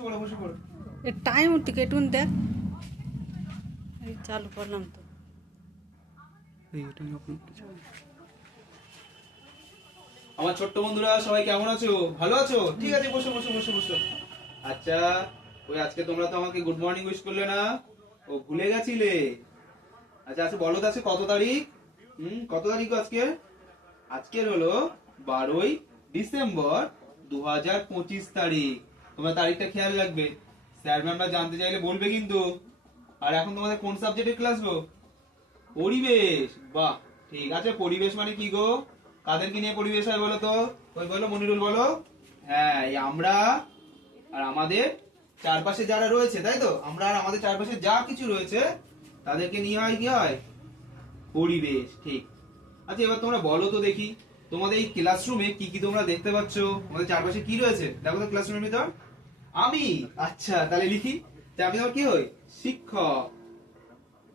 বসে পড়ো বসে পড়ো। এর টাইম উঠতে কেটুন দেখ। এই চালু করলাম তো। আমার ছোট্ট বন্ধুরা সবাই কেমন আছো? ভালো আছো? ঠিক আছে, বসো বসো বসো বসো। আচ্ছা, ওই আজকে তোমরা তো আমাকে গুড মর্নিং উইশ করলে না? ও ভুলে গেছিলে? আচ্ছা আচ্ছা, বলো তো আজকে কত তারিখ? কত তারিখ আজকে? আজকের হলো 12ই ডিসেম্বর 2025 তারিখ। তোমরা তারিখটা খেয়াল রাখবে, স্যার ম্যামরা জানতে চাইলে বলবে কিন্তু। আর এখন তোমাদের কোন সাবজেক্টের ক্লাস গো? পরিবেশ। বাহ, ঠিক আছে। পরিবেশ মানে কি গো? কাদেরকে নিয়ে পরিবেশ হয় বলো তো? ওই বলো, মনিরুল বলো। হ্যাঁ, এই আমরা আর আমাদের চারপাশে যারা রয়েছে, তাই তো? আমরা আর আমাদের চারপাশে যা কিছু রয়েছে তাদেরকে নিয়ে হয় কি হয়? পরিবেশ। ঠিক। আচ্ছা, এবার তোমরা বলো তো দেখি, তোমাদের এই ক্লাসরুমে কি কি তোমরা দেখতে পাচ্ছ? আমাদের চারপাশে কি রয়েছে দেখো তো ক্লাসরুমের ভিতর। আমি, আচ্ছা তাহলে লিখি। তা আমি তোমার কি হই? শিক্ষক।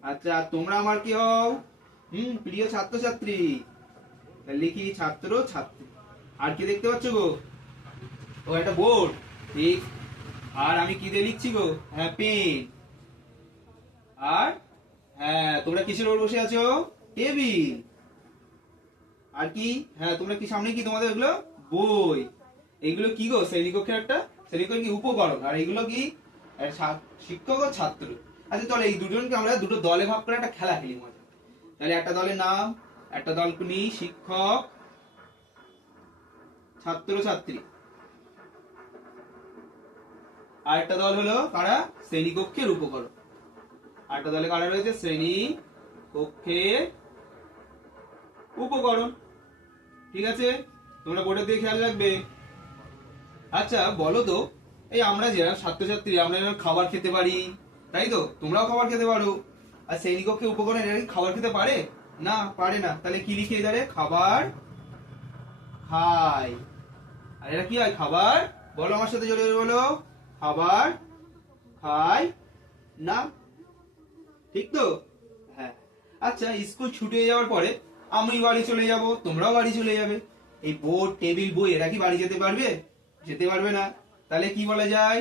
আচ্ছা, আর তোমরা আমার কি হও? প্রিয় ছাত্রছাত্রী। তাহলে লিখি ছাত্র ছাত্রী। আর কি দেখতে পাচ্ছ গো? ও, একটা বোর্ড। ঠিক। আর আমি কি দিয়ে লিখছি গো? হ্যাঁ, পেন। আর হ্যাঁ, তোমরা কিসের উপর বসে আছো? টেবিল। আর কি? হ্যাঁ, তোমরা কি সামনে কি তোমাদের এগুলো? বই। এগুলো কি গো? শ্রেণীকক্ষের একটা শ্রেণীকক্ষের কি উপকরণ। আর এগুলো কি? শিক্ষক ও ছাত্র। আচ্ছা চলো, এই দুজনকে আমরা দুটো দলে ভাগ করে একটা খেলা খেলি মজা। তাহলে একটা দলের নাম, একটা দল নি শিক্ষক ছাত্র ছাত্রী, আর একটা দল হলো কারা? শ্রেণীকক্ষের উপকরণ। আর একটা দলে কারা রয়েছে? শ্রেণী কক্ষের উপকরণ। ঠিক আছে, তোমরা বোর্ডের দিকে খেয়াল রাখবে। আচ্ছা বলো তো, এই আমরা যারা ছাত্রছাত্রী আমরা যেন খাবার খেতে পারি, তাই তো? তোমরাও খাবার খেতে পারো। আর শ্রেণীকক্ষে উপকরণ এরা কি খাবার খেতে পারে? না, পারে না। তাহলে কি লিখে এধারে? খাবার খায়। আর এরা কি হয়? খাবার, বলো আমার সাথে জোরে জোরে বলো, খাবার খায় না। ঠিক তো? হ্যাঁ। আচ্ছা, স্কুল ছুটে যাওয়ার পরে আমি বাড়ি চলে যাব, তোমরাও বাড়ি চলে যাবে। এই বোর্ড টেবিল বই এরা কি বাড়ি যেতে পারবে? যেতে পারবে না। তাহলে কি বলা যায়?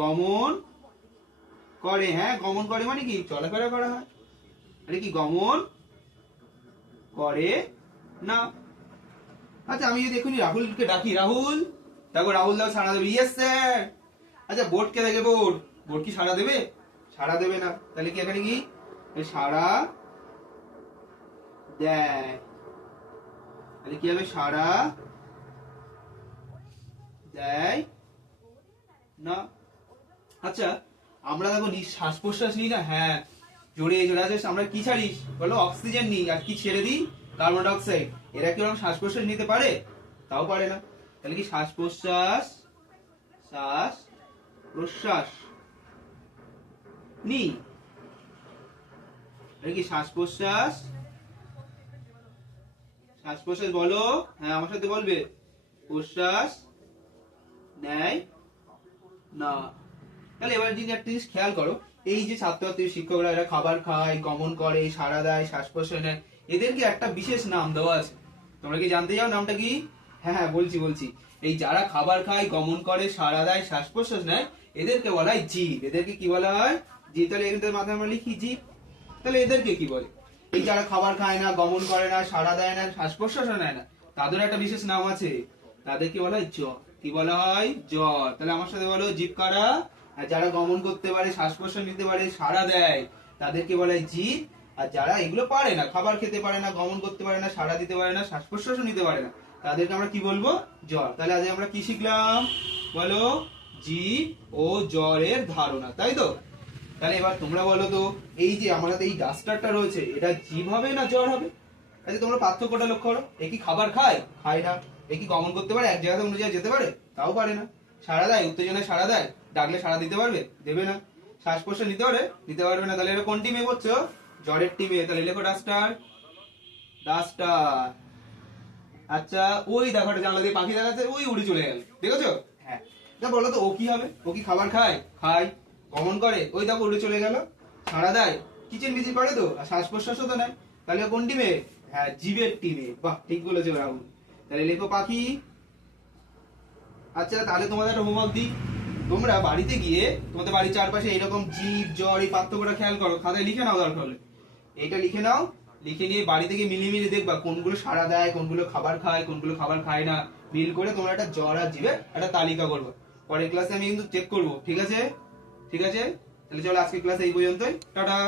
গমন করে। হ্যাঁ, গমন করে মানে কি? চলাফেরা করা হয়। আরে কি গমন করে না। আচ্ছা, আমি যদি এখনই রাহুলকে ডাকি, রাহুল দেখো, রাহুল দাও সাড়া দেবে, ইয়েস স্যার। আচ্ছা, বোর্ড কে দেখে? বোর্ড বোর্ড কি সাড়া দেবে? সাড়া দেবে না। তাহলে কি এখানে কি? সাড়া দেয়। তাহলে কি হবে? সাড়া দেয় না। আচ্ছা, আমরা দেখো শ্বাস প্রশ্বাস নিই না? হ্যাঁ, জোরে জোরে আছে। আমরা কি ছাড়িস বলো? অক্সিজেন নিই। আর কি ছেড়ে দিই? Carbon die oxide. এরা কি ওরকম শ্বাস প্রশ্বাস নিতে পারে? তাও পারে না। তাহলে কি শ্বাস প্রশ্বাস, শ্বাস প্রশ্বাস নি। তাহলে কি শ্বাস প্রশ্বাস, শ্বাস প্রশ্বাস বলো। হ্যাঁ, আমার সাথে বলবে। প্রশ্বাস নেয় না। তাহলে এবার যদি একটা জিনিস খেয়াল করো, এই যে ছাত্রছাত্রী শিক্ষকরা এরা খাবার খায়, গমন করে, সাড়া দেয়, শ্বাস প্রশ্বাস নেয়, এদেরকে একটা বিশেষ নাম দেওয়া আছে। তোমরা কি জানতে চাও নামটা কি? হ্যাঁ হ্যাঁ, বলছি বলছি। এই যারা খাবার খায়, গমন করে, সাড়া দেয়, শ্বাস প্রশ্বাস নেয়, এদেরকে বলা হয় জীব। এদেরকে কি বলা হয়? জীব। তাহলে এদের মাথায় আমরা লিখি জীব। তাহলে এদেরকে কি বলে? এই যারা খাবার খায় না, গমন করে না, সাড়া দেয় না, শ্বাস প্রশ্বাসও নেয় না, তাদের একটা বিশেষ নাম আছে। তাদেরকে বলা হয় জ্বর। কি বলা হয়? জ্বর। তাহলে আমার সাথে বলো, জীব কারা? আর যারা গমন করতে পারে, শ্বাস প্রশ্বাস নিতে পারে, সাড়া দেয়, তাদেরকে বলা হয় জীব। আর যারা এগুলো পারে না, খাবার খেতে পারে না, গমন করতে পারে না, সাড়া দিতে পারে না, শ্বাস প্রশ্বাসও নিতে পারে না, তাদেরকে আমরা কি বলবো? জ্বর। তাহলে আজ আমরা কি শিখলাম বলো? জীব ও জ্বরের ধারণা, তাই তো? তাহলে এবার তোমরা বলো তো, এই যে আমার হাতে এই ডাস্টারটা রয়েছে, এটা জীব হবে না জ্বর হবে? আচ্ছা, তোমরা পার্থক্যটা লক্ষ্য করো। এ কি খাবার খায়? খায় না। এ কি গমন করতে পারে? এক জায়গা থেকে অন্য জায়গায় যেতে পারে? তাও পারে না। সাড়া দেয়? উত্তেজনায় সাড়া দেয়? ডাকলে সাড়া দিতে পারবে? দেবে না। শ্বাস প্রশ্বাস নিতে পারে? নিতে পারবে না। তাহলে এটা কোন টিমে পড়ছো? জ্বরের টিমে। তাহলে লেখো ডাস্টার, ডাস্টার। আচ্ছা, ওই দেখো একটা জানলা দিয়ে পাখি দেখাচ্ছে, ওই উড়ে চলে গেল, দেখেছো? হ্যাঁ। তা বলো তো, ও কি হবে? ও কি খাবার খায়? খায়। গমন করে? ওই দেখো উড়ে চলে গেল। সাড়া দেয়? কিচেন বিচি করে তো। আর শ্বাস প্রশ্বাসও তো নাই। তাহলে কোন টিমে? হ্যাঁ, জীবের টিমে। বাহ, ঠিক বলেছো রাহুল। তাহলে লেখো পাখি। আচ্ছা, তাহলে তোমাদের একটা হোমওয়ার্ক দিই। তোমরা বাড়িতে গিয়ে তোমাদের বাড়ির চারপাশে এরকম জীব জ্বর এই পার্থক্যটা খেয়াল করো, খাতায় লিখে নাও দরকার হলে। এইটা লিখে নাও, লিখে নিয়ে বাড়িতে গিয়ে মিলিয়ে দেখবা কোনগুলো সাড়া দেয়, কোনগুলো খাবার খায়, কোনগুলো খাবার খায় না। মিল করে তোমরা একটা জ্বর আর জীবের একটা তালিকা করবো। পরের ক্লাসে আমি কিন্তু চেক করবো, ঠিক আছে? ঠিক আছে, তাহলে চলো আজকের ক্লাস এই পর্যন্তই, টাটা।